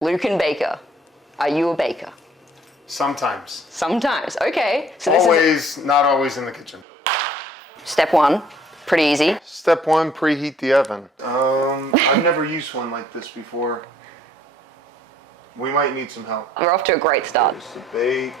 Luke and Baker. Are you a baker? Sometimes. Sometimes. Okay. So Not always in the kitchen. Step one, pretty easy. Step one, preheat the oven. I've never used one like this before. We might need some help. We're off to a great start. Just to bake.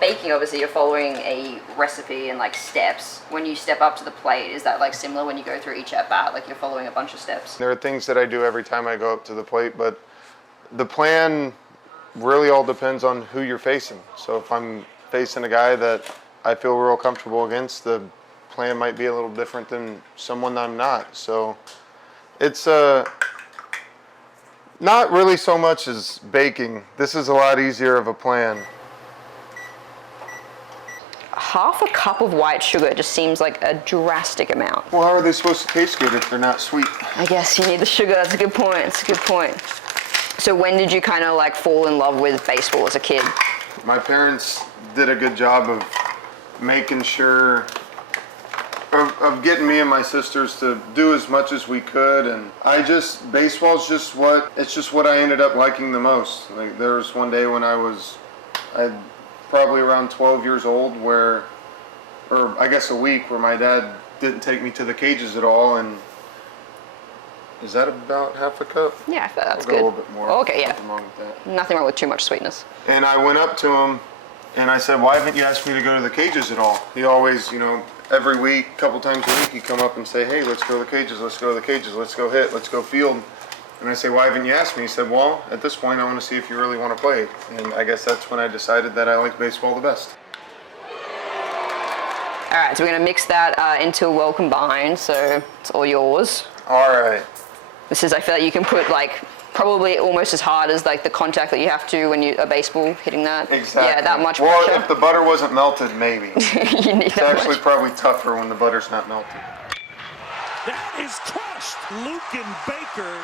Baking, obviously, you're following a recipe and like steps. When you step up to the plate, is that like similar when you go through each at bat? Like you're following a bunch of steps? There are things that I do every time I go up to the plate, but the plan really all depends on who you're facing. So if I'm facing a guy that I feel real comfortable against, the plan might be a little different than someone I'm not. So it's not really so much as baking. This is a lot easier of a plan. Half a cup of white sugar just seems like a drastic amount. Well, how are they supposed to taste good if they're not sweet? I guess you need the sugar. That's a good point. That's a good point. So when did you kind of like fall in love with baseball as a kid? My parents did a good job of making sure of getting me and my sisters to do as much as we could, and baseball's just what I ended up liking the most. Like there was one day when I probably around 12 years old or I guess a week, where my dad didn't take me to the cages at all, and is that about half a cup? Yeah, I thought that's I'll good. go a little bit more. Oh, okay, yeah. Nothing wrong with that. Nothing wrong with too much sweetness. And I went up to him and I said, "Why haven't you asked me to go to the cages at all?" He always, every week, couple times a week, he'd come up and say, "Hey, let's go to the cages, let's go to the cages, let's go hit, let's go field." And I say, "Why haven't you asked me?" He said, "Well, at this point, I want to see if you really want to play." And I guess that's when I decided that I like baseball the best. All right, so we're gonna mix that into a well combined, so it's all yours. All right. I feel like you can put like probably almost as hard as like the contact that you have to when a baseball hitting that. Exactly. Yeah, that much well, pressure. if the butter wasn't melted, maybe. You need It's that actually much. probably tougher when the butter's not melted. That is crushed. Luke and Baker,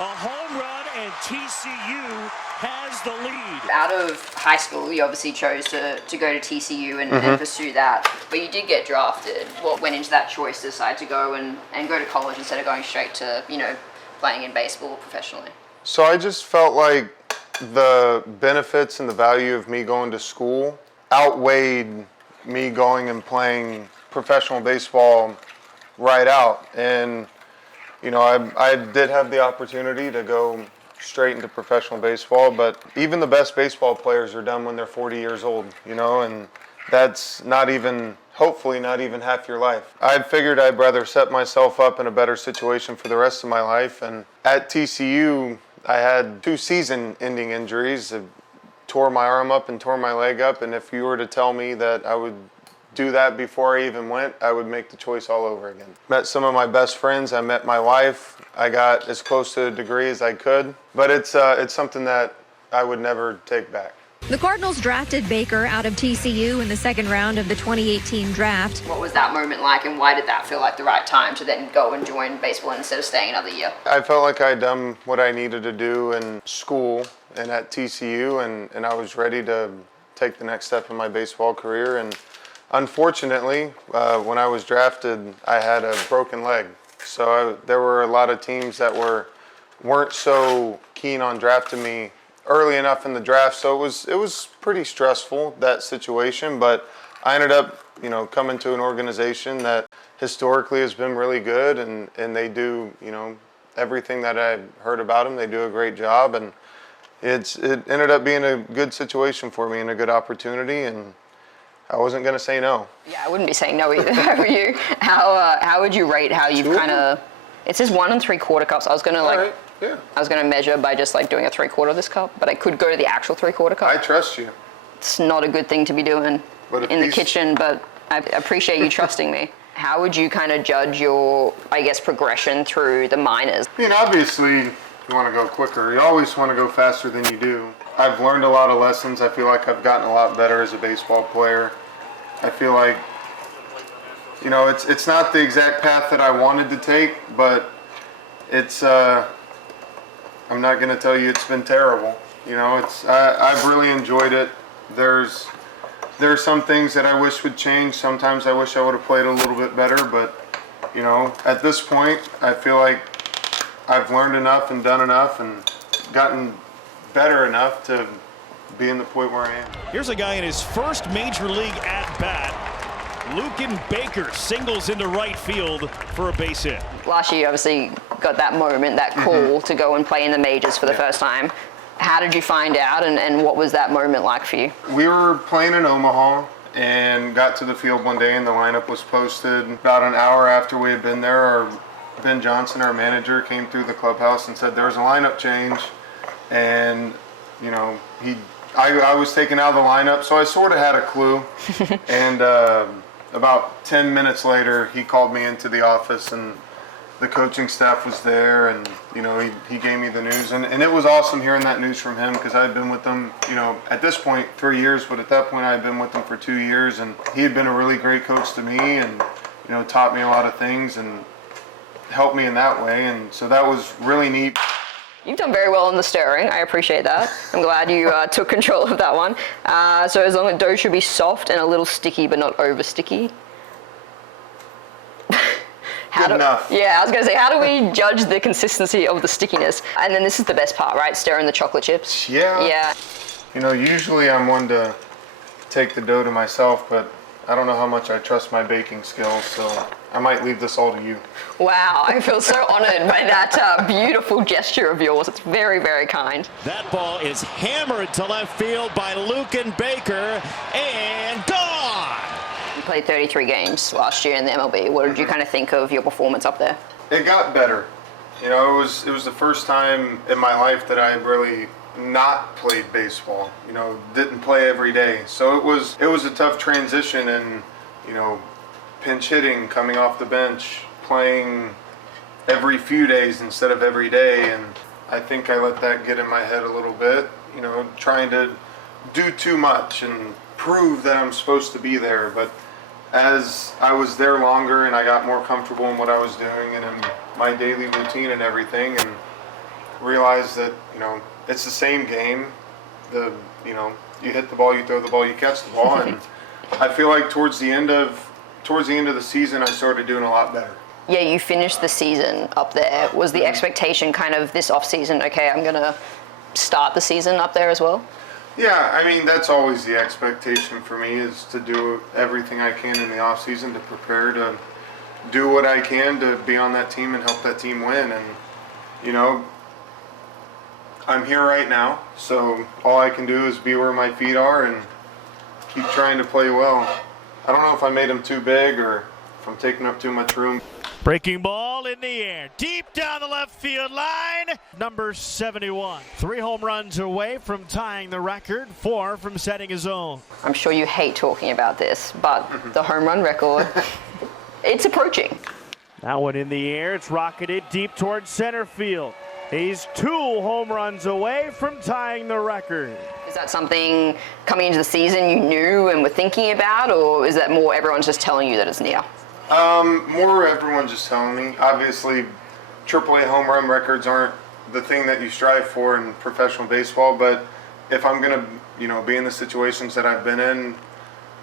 a home run, and TCU has the lead. Out of high school, you obviously chose to go to TCU and pursue that, but you did get drafted. What went into that choice to decide to go and go to college instead of going straight to, playing in baseball professionally? So I just felt like the benefits and the value of me going to school outweighed me going and playing professional baseball right out. And, I did have the opportunity to go straight into professional baseball, but even the best baseball players are done when they're 40 years old, and that's hopefully not even half your life. I figured I'd rather set myself up in a better situation for the rest of my life. And at TCU, I had 2 season-ending injuries. I tore my arm up and tore my leg up, and if you were to tell me that I would do that before I even went, I would make the choice all over again. Met some of my best friends. I met my wife. I got as close to a degree as I could, but it's something that I would never take back. The Cardinals drafted Baker out of TCU in the second round of the 2018 draft. What was that moment like, and why did that feel like the right time to then go and join baseball instead of staying another year? I felt like I had done what I needed to do in school and at TCU, and I was ready to take the next step in my baseball career. And unfortunately, when I was drafted, I had a broken leg. So there were a lot of teams that weren't so keen on drafting me early enough in the draft. So it was pretty stressful, that situation. But I ended up, coming to an organization that historically has been really good, and they do, everything that I've heard about them. They do a great job, and it ended up being a good situation for me and a good opportunity, and I wasn't going to say no. Yeah, I wouldn't be saying no either. How are you? How would you rate how you've kind of? It says 1 3/4 cups. I was gonna Right. Yeah. I was gonna measure by just like doing a 3/4 of this cup, but I could go to the actual 3/4 cup. I trust you. It's not a good thing to be doing in the kitchen, but I appreciate you trusting me. How would you kind of judge your, progression through the minors? Obviously, you want to go quicker. You always want to go faster than you do. I've learned a lot of lessons. I feel like I've gotten a lot better as a baseball player. I feel like, it's not the exact path that I wanted to take, but it's, I'm not going to tell you it's been terrible. I've really enjoyed it. There's There are some things that I wish would change. Sometimes I wish I would have played a little bit better, but you know, at this point, I feel like I've learned enough and done enough and gotten better enough to be in the point where I am. Here's a guy in his first major league at-bat. Luken Baker singles into right field for a base hit. Last year, you obviously got that moment, that call to go and play in the majors for the first time. How did you find out, and what was that moment like for you? We were playing in Omaha and got to the field one day and the lineup was posted. About an hour after we had been there, Ben Johnson, our manager, came through the clubhouse and said there was a lineup change. And, you know, I was taken out of the lineup, so I sort of had a clue. And about 10 minutes later, he called me into the office and the coaching staff was there, and you know, he gave me the news, and it was awesome hearing that news from him, because I had been with them, you know, at this point 3 years, but at that point I had been with them for 2 years, and he had been a really great coach to me, and you know, taught me a lot of things and helped me in that way, and so that was really neat. You've done very well on the stirring. I appreciate that. I'm glad you took control of that one. So as long as dough should be soft and a little sticky, but not over sticky. Good enough. Yeah, I was going to say, how do we judge the consistency of the stickiness? And then this is the best part, right? Stirring the chocolate chips. Yeah. Yeah. You know, usually I'm one to take the dough to myself, but I don't know how much I trust my baking skills, so I might leave this all to you. Wow, I feel so honored by that beautiful gesture of yours. It's very, very kind. That ball is hammered to left field by Luken Baker, and gone! You played 33 games last year in the MLB. What did you kind of think of your performance up there? It got better. You know, it was the first time in my life that I really not played baseball. You know, didn't play every day. So it was a tough transition, and you know, pinch hitting, coming off the bench, playing every few days instead of every day, and I think I let that get in my head a little bit. You know, trying to do too much and prove that I'm supposed to be there, but as I was there longer and I got more comfortable in what I was doing and in my daily routine and everything, and realized that, you know, it's the same game. You know, you hit the ball, you throw the ball, you catch the ball, and I feel like towards the end of the season, I started doing a lot better. Yeah, you finished the season up there. Was the expectation kind of this off season, okay, I'm gonna start the season up there as well? Yeah, I mean, that's always the expectation for me, is to do everything I can in the off season to prepare to do what I can to be on that team and help that team win. And you know, I'm here right now, so all I can do is be where my feet are and keep trying to play well. I don't know if I made them too big or if I'm taking up too much room. Breaking ball in the air, deep down the left field line, number 71. 3 home runs away from tying the record, 4 from setting his own. I'm sure you hate talking about this, but the home run record, it's approaching. That one in the air, it's rocketed deep towards center field. He's 2 home runs away from tying the record. Is that something coming into the season you knew and were thinking about, or is that more everyone's just telling you that it's near? More everyone just telling me. Obviously, AAA home run records aren't the thing that you strive for in professional baseball, but if I'm gonna, you know, be in the situations that I've been in,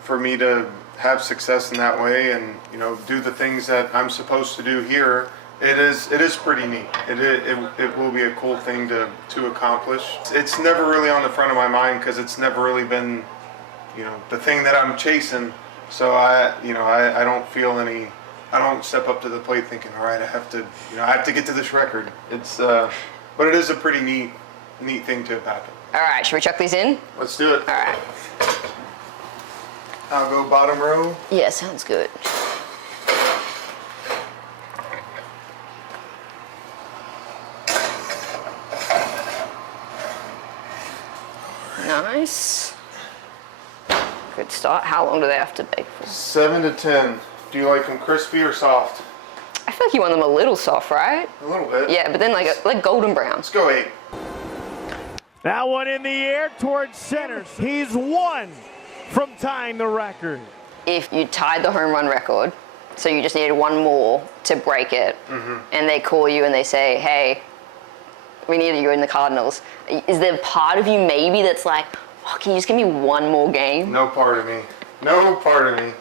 for me to have success in that way and, you know, do the things that I'm supposed to do here, it is pretty neat. It will be a cool thing to accomplish. It's never really on the front of my mind because it's never really been, you know, the thing that I'm chasing. So I don't feel any. I don't step up to the plate thinking, all right, I have to get to this record. It's but it is a pretty neat thing to have happen. All right, should we chuck these in? Let's do it. All right. I'll go bottom row. Yeah, sounds good. Nice. Good start. How long do they have to bake for? 7 to 10. Do you like them crispy or soft? I feel like you want them a little soft, right? A little bit. Yeah, but then like golden brown. Let's go 8. That one in the air towards center. He's 1 from tying the record. If you tied the home run record, so you just needed 1 more to break it, and they call you and they say, hey, we need you in the Cardinals, is there part of you maybe that's like, Oh, can you just give me one more game? No part of me. No part of me.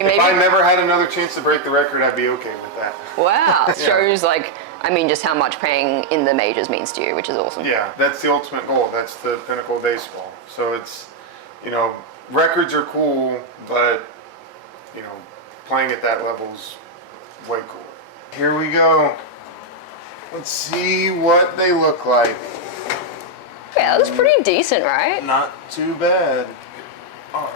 Maybe. If I never had another chance to break the record, I'd be okay with that. Wow. Shows like, I mean, just how much playing in the majors means to you, which is awesome. Yeah, that's the ultimate goal. That's the pinnacle of baseball. So it's, you know, records are cool, but, you know, playing at that level's way cooler. Here we go. Let's see what they look like. Yeah, that was pretty decent, right? Not too bad. All right.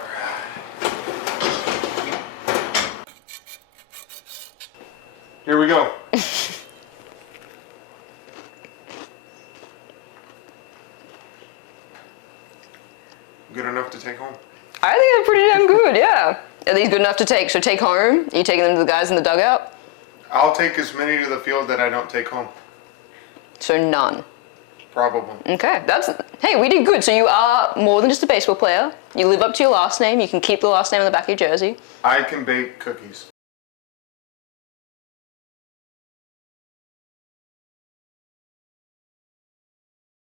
Here we go. Good enough to take home? I think they're pretty damn good, yeah. Are these good enough to take? So take home? Are you taking them to the guys in the dugout? I'll take as many to the field that I don't take home. So none. Probably. Okay, hey, we did good. So you are more than just a baseball player. You live up to your last name. You can keep the last name on the back of your jersey. I can bake cookies.